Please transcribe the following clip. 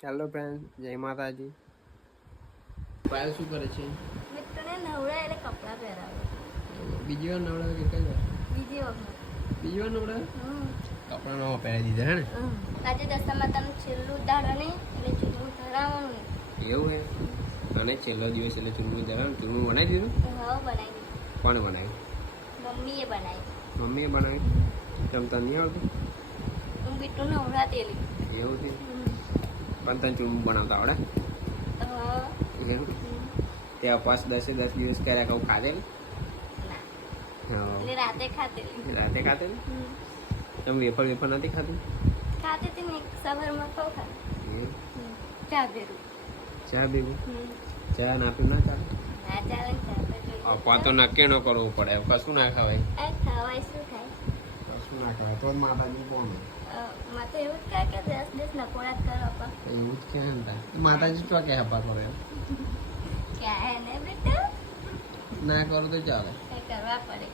ચાલો ફ્રેન્ડ, જય માતાજી. પાયલ શું કરે છે? મિત્રને નવડા એટલે કપડાં પહેરાવે. બીજી વાર નવડાવે કે કઈ વાર? બીજી વખત. બીજી વાર નવડાવે? કપડા નવા પહેરાવી દીધા હે ને? આજે દસમા માતાનું છેલ્લું દાડો ને એટલે ચૂડવું ધરાવવાનું. એવું હે? અને છેલ્લો દિવસ એટલે ચૂરમું ધરાવે. ચૂરમું બનાવી દીધું? હા, બનાવી દીધું. કોણે બનાવ્યું? મમ્મીએ બનાવી. મમ્મીએ બનાવ્યું? જમતા નહીં આવતું? હું બીટું નવડાતેલી. એવું છે? પણ તને ચૂરમું બનાવતા આવડે? હા. એવું? તે અપાસ 10 દિવસ કર્યા કહું ખાધેલું? ના. હા. એટલે રાતે ખાતેલી. રાતે ખાધેલું? તમે વેફર નથી ખાધું? ખાતી હતી ને સવારમાં ખાવ ખાતી. ચા ભેરું. ચા ભેગું? ચા નાપ્યું ના ચાલે? ના ચાલે ને ચા તો જોઈએ. અપા તો નક્કી ન કરવું પડે, કશું ના ખવાય. આ ખાવાય શું થાય? કશું ના ખવાય તો જ માતાજી કોણ? માં તો એવું જ કહે કે 10 દિવસ નકોડા જ કરો આપા. એવું જ કે માતાજી તો કે હપા કરે ક્યાં હે ને બેટા? ના કરો તો ચાલે. કઈ કરવા પડે.